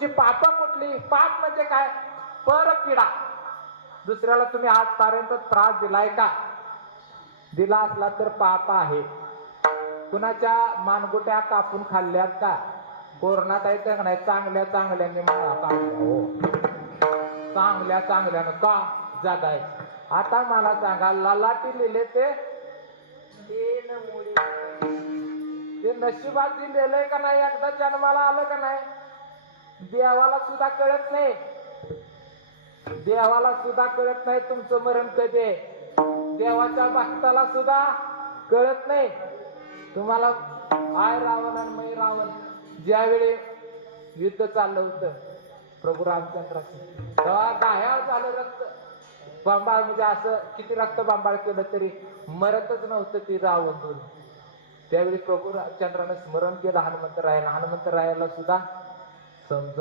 तुमची पाप कुठली? पाप म्हणजे काय? परपीडा. दुसऱ्याला तुम्ही आजपर्यंत त्रास दिलाय का? दिला असला तर पाप आहे. कुणाच्या मानगुट्या कापून खाल्ल्यात का? कोरोनात आहे का नाही? चांगल्या चांगल्याने मला काढल्या हो, चांगल्या चांगल्यानं का जगाय. आता मला सांगा, ललाटी लिहिले ते ते नशिबात दिलेलंय का नाही? एकदा जन्माला आलं का नाही? देवाला सुद्धा कळत नाही. देवाला सुद्धा कळत नाही तुमचं मरण कधी आहे. देवाच्या भक्ताला सुद्धा कळत नाही. तुम्हाला आय रावण आणि मै रावण ज्यावेळी युद्ध चाललं होतं प्रभू रामचंद्राचं, तेव्हा दाह्यावर झालं रक्त बंबाळ. म्हणजे असं किती रक्त बंबाळ केलं तरी मरतच नव्हतं ती रावण दोन. त्यावेळी प्रभू रामचंद्रानं स्मरण केलं हनुमंतरायाला. हनुमंतरायाला सुद्धा समज